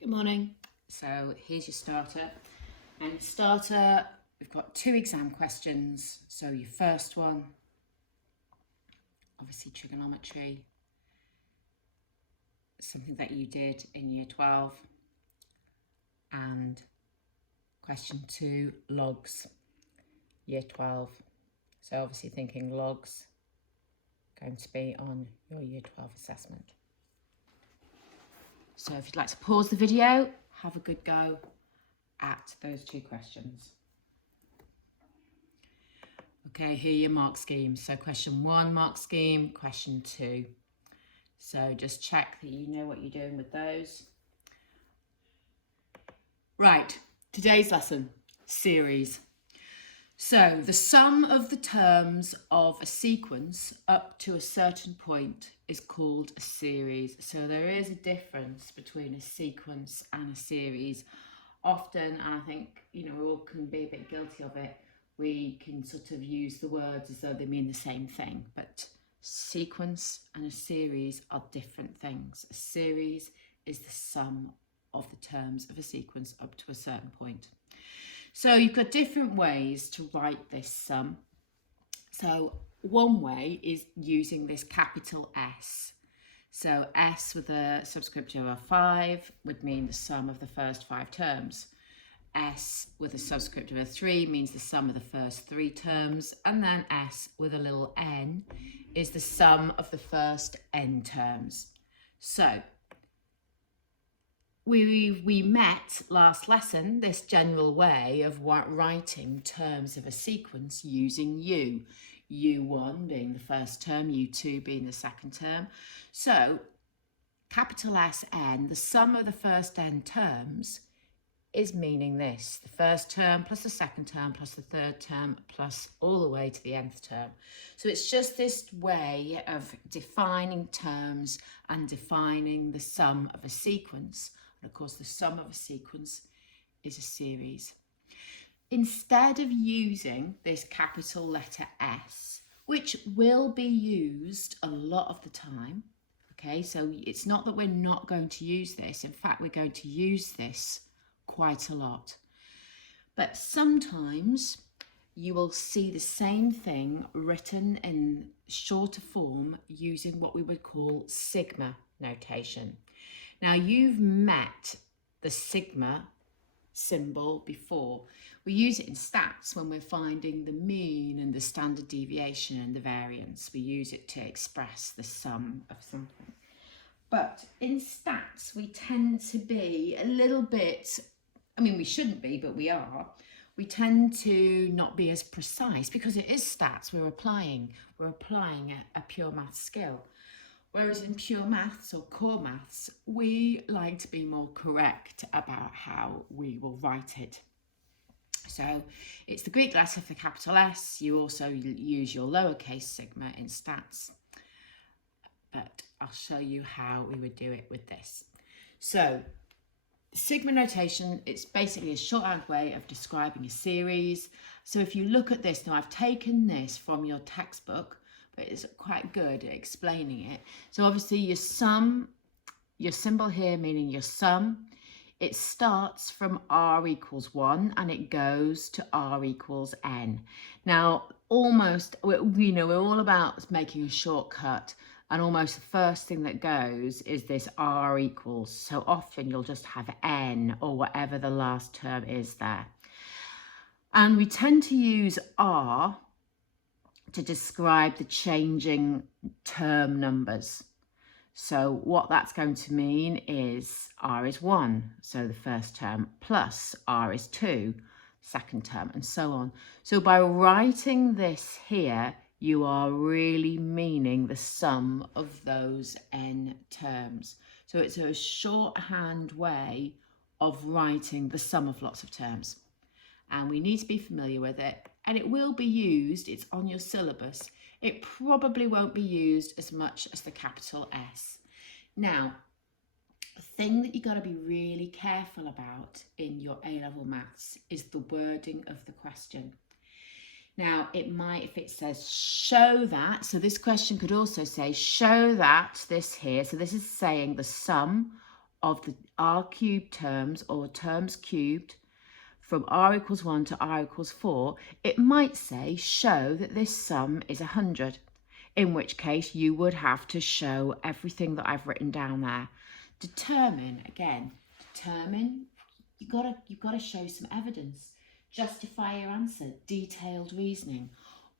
Good morning. So here's your starter. And your starter, we've got 2 exam questions. So your first one, obviously trigonometry, something that you did in year 12. And question 2, logs, year 12. So obviously thinking logs, going to be on your year 12 assessment. So if you'd like to pause the video, have a good go at those 2 questions. Okay, here are your mark schemes. So question 1, mark scheme, question 2. So just check that you know what you're doing with those. Right, today's lesson, series. So the sum of the terms of a sequence up to a certain point is called a series. So there is a difference between a sequence and a series. Often, and I think, we all can be a bit guilty of it, we can sort of use the words as though they mean the same thing, but sequence and a series are different things. A series is the sum of the terms of a sequence up to a certain point. So you've got different ways to write this sum. So one way is using this capital S. So S with a subscript over 5 would mean the sum of the first 5 terms. S with a subscript over 3 means the sum of the first 3 terms. And then S with a little n is the sum of the first n terms. So we met last lesson this general way of writing terms of a sequence using U. U1 being the first term, U2 being the second term. So capital SN, the sum of the first n terms, is meaning this: the first term plus the second term plus the third term plus all the way to the nth term. So it's just this way of defining terms and defining the sum of a sequence. And of course, the sum of a sequence is a series. Instead of using this capital letter S, which will be used a lot of the time, okay, so it's not that we're not going to use this. In fact, we're going to use this quite a lot. But sometimes you will see the same thing written in shorter form using what we would call sigma notation. Now, you've met the sigma symbol before. We use it in stats when we're finding the mean and the standard deviation and the variance. We use it to express the sum of something. But in stats, we tend to be a little bit, we shouldn't be, but we are. We tend to not be as precise because it is stats we're applying. We're applying a pure math skill. Whereas in pure maths or core maths, we like to be more correct about how we will write it. So it's the Greek letter for capital S. You also use your lowercase sigma in stats. But I'll show you how we would do it with this. So sigma notation, it's basically a shorthand way of describing a series. So if you look at this, now I've taken this from your textbook, but it's quite good at explaining it. So obviously your sum, your symbol here meaning your sum, it starts from r equals 1 and it goes to r equals n. Now, we're all about making a shortcut, and almost the first thing that goes is this r equals. So often you'll just have n or whatever the last term is there. And we tend to use r to describe the changing term numbers. So what that's going to mean is r is 1, so the first term, plus r is 2, second term, and so on. So by writing this here, you are really meaning the sum of those n terms. So it's a shorthand way of writing the sum of lots of terms. And we need to be familiar with it. And it will be used, it's on your syllabus. It probably won't be used as much as the capital S. Now, the thing that you've got to be really careful about in your A-level maths is the wording of the question. Now, it might, if it says show that, so this question could also say show that this here. So this is saying the sum of the r cubed terms or terms cubed from r equals 1 to r equals 4, it might say show that this sum is 100, in which case you would have to show everything that I've written down there. Determine, again, you've got to show some evidence. Justify your answer, detailed reasoning.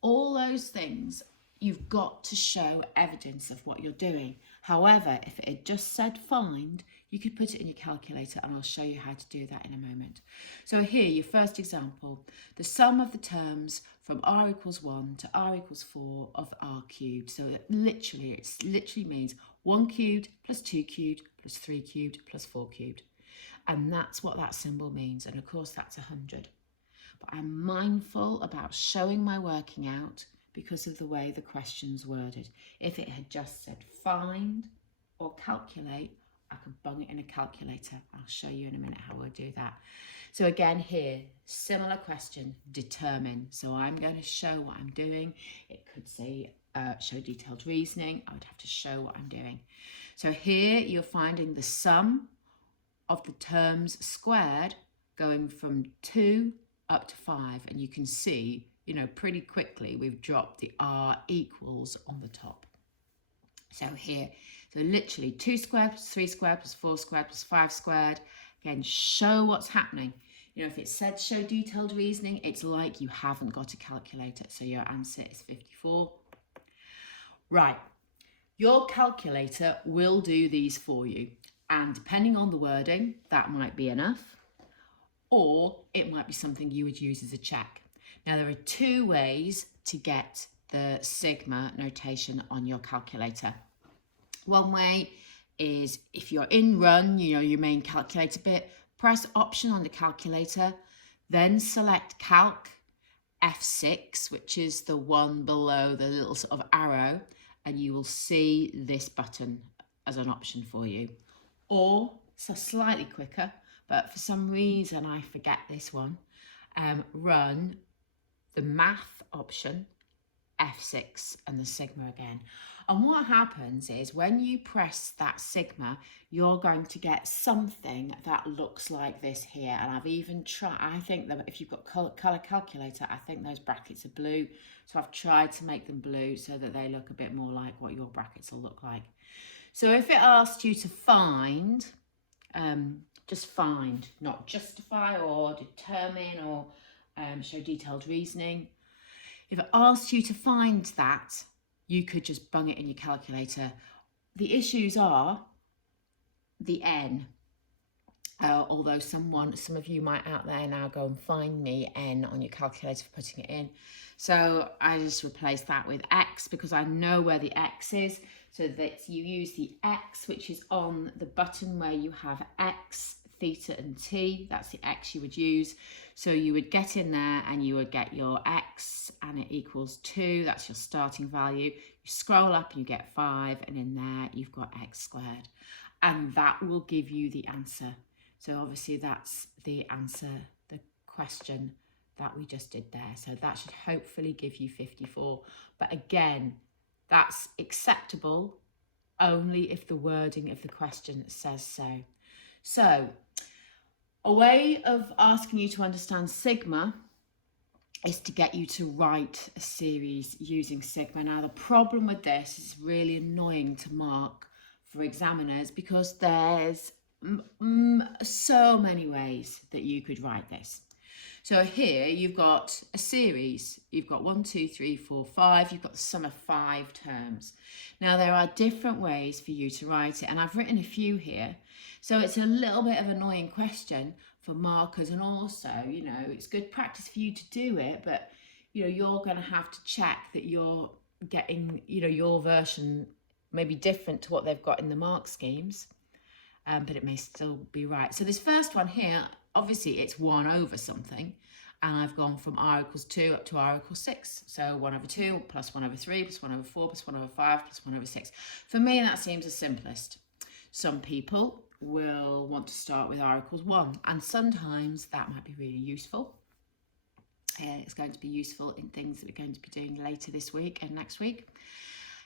All those things, you've got to show evidence of what you're doing. However, if it had just said find, you could put it in your calculator, and I'll show you how to do that in a moment. So here, your first example, the sum of the terms from r equals 1 to r equals 4 of r cubed. So it literally means 1 cubed plus 2 cubed plus 3 cubed plus 4 cubed. And that's what that symbol means. And of course, that's 100. But I'm mindful about showing my working out because of the way the question's worded. If it had just said find or calculate, I could bung it in a calculator. I'll show you in a minute how we'll do that. So again here, similar question, determine. So I'm going to show what I'm doing. It could say show detailed reasoning. I would have to show what I'm doing. So here you're finding the sum of the terms squared going from 2 up to 5. And you can see, pretty quickly we've dropped the r equals on the top. So here, so literally 2 squared plus 3 squared plus 4 squared plus 5 squared. Again, show what's happening. If it said show detailed reasoning, it's like you haven't got a calculator. So your answer is 54. Right, your calculator will do these for you. And depending on the wording, that might be enough, or it might be something you would use as a check. Now, there are 2 ways to get the sigma notation on your calculator. One way is if you're in Run, your main calculator bit, press Option on the calculator, then select Calc F6, which is the one below the little sort of arrow, and you will see this button as an option for you. Or, so slightly quicker, but for some reason I forget this one, run the math option, F6, and the sigma again. And what happens is when you press that sigma, you're going to get something that looks like this here. And I've even tried, I think that if you've got color calculator, I think those brackets are blue. So I've tried to make them blue so that they look a bit more like what your brackets will look like. So if it asked you to find, just find, not justify or determine or show detailed reasoning. If it asked you to find that, you could just bung it in your calculator. The issues are the n. Although some of you might out there now go and find me n on your calculator for putting it in. So I just replace that with x because I know where the x is. So that you use the x, which is on the button where you have x, theta and t. That's the x you would use. So you would get in there and you would get your x and it equals 2. That's your starting value. You scroll up and you get 5, and in there you've got x squared. And that will give you the answer. So obviously that's the answer, the question that we just did there. So that should hopefully give you 54. But again, that's acceptable only if the wording of the question says so. So a way of asking you to understand sigma is to get you to write a series using sigma. Now, the problem with this is really annoying to mark for examiners because there's so many ways that you could write this. So here you've got a series. You've got 1, 2, 3, 4, 5. You've got the sum of 5 terms. Now there are different ways for you to write it, and I've written a few here. So it's a little bit of an annoying question for markers, and also, it's good practice for you to do it, but you're going to have to check that you're getting, your version may be different to what they've got in the mark schemes, but it may still be right. So this first one here, obviously it's 1 over something, and I've gone from r equals 2 up to r equals 6. So 1 over 2 plus 1 over 3 plus 1 over 4 plus 1 over 5 plus 1 over 6. For me, that seems the simplest. Some people will want to start with r equals 1, and sometimes that might be really useful. It's going to be useful in things that we're going to be doing later this week and next week.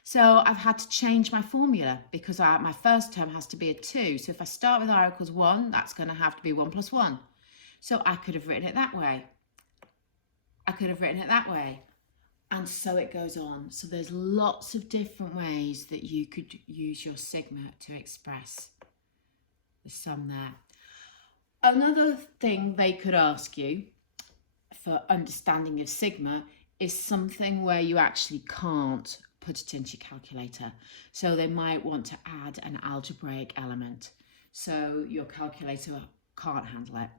So I've had to change my formula because my first term has to be a 2. So if I start with r equals 1, that's going to have to be 1 plus 1. So I could have written it that way. I could have written it that way. And so it goes on. So there's lots of different ways that you could use your sigma to express the sum there. Another thing they could ask you for understanding of sigma is something where you actually can't put it into your calculator. So they might want to add an algebraic element. So your calculator can't handle it.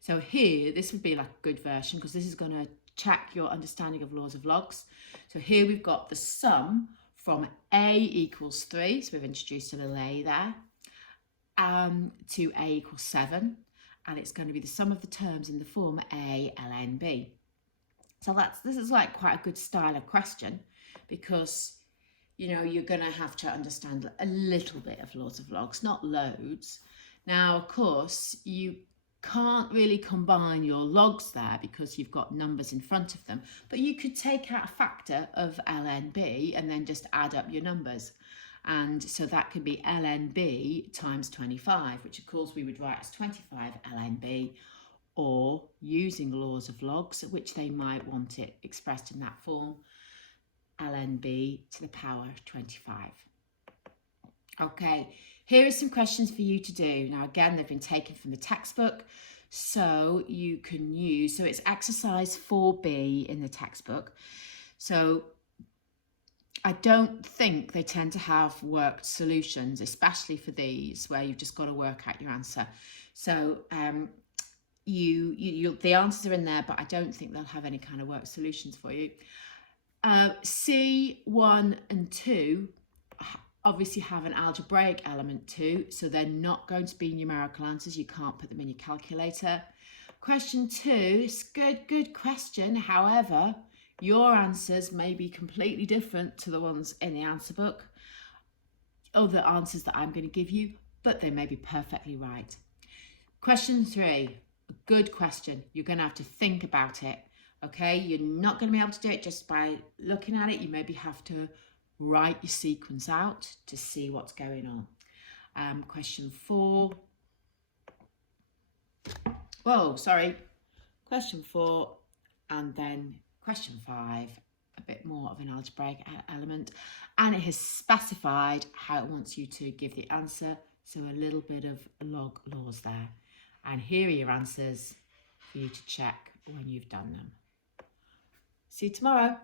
So here, this would be like a good version because this is going to check your understanding of laws of logs. So here we've got the sum from a equals 3, so we've introduced a little a there, to a equals 7, and it's going to be the sum of the terms in the form a ln b. So this is like quite a good style of question because, you know, you're going to have to understand a little bit of laws of logs, not loads. Now, of course, you can't really combine your logs there because you've got numbers in front of them, but you could take out a factor of ln b and then just add up your numbers. And so that could be ln b times 25, which of course we would write as 25 ln b, or using laws of logs, which they might want it expressed in that form, ln b to the power of 25. Okay, here are some questions for you to do. Now, again, they've been taken from the textbook, so you can use, so it's exercise 4B in the textbook. So I don't think they tend to have worked solutions, especially for these, where you've just got to work out your answer. So the answers are in there, but I don't think they'll have any kind of worked solutions for you. C1 and 2 obviously have an algebraic element too, so they're not going to be numerical answers. You can't put them in your calculator. Question 2 is good question. However, your answers may be completely different to the ones in the answer book or the answers that I'm going to give you, but they may be perfectly right. Question 3, a good question. You're going to have to think about it. Okay, you're not going to be able to do it just by looking at it. You maybe have to write your sequence out to see what's going on. Question 4. Question 4, and then question 5, a bit more of an algebraic element, and it has specified how it wants you to give the answer, so a little bit of log laws there. And here are your answers for you to check when you've done them. See you tomorrow.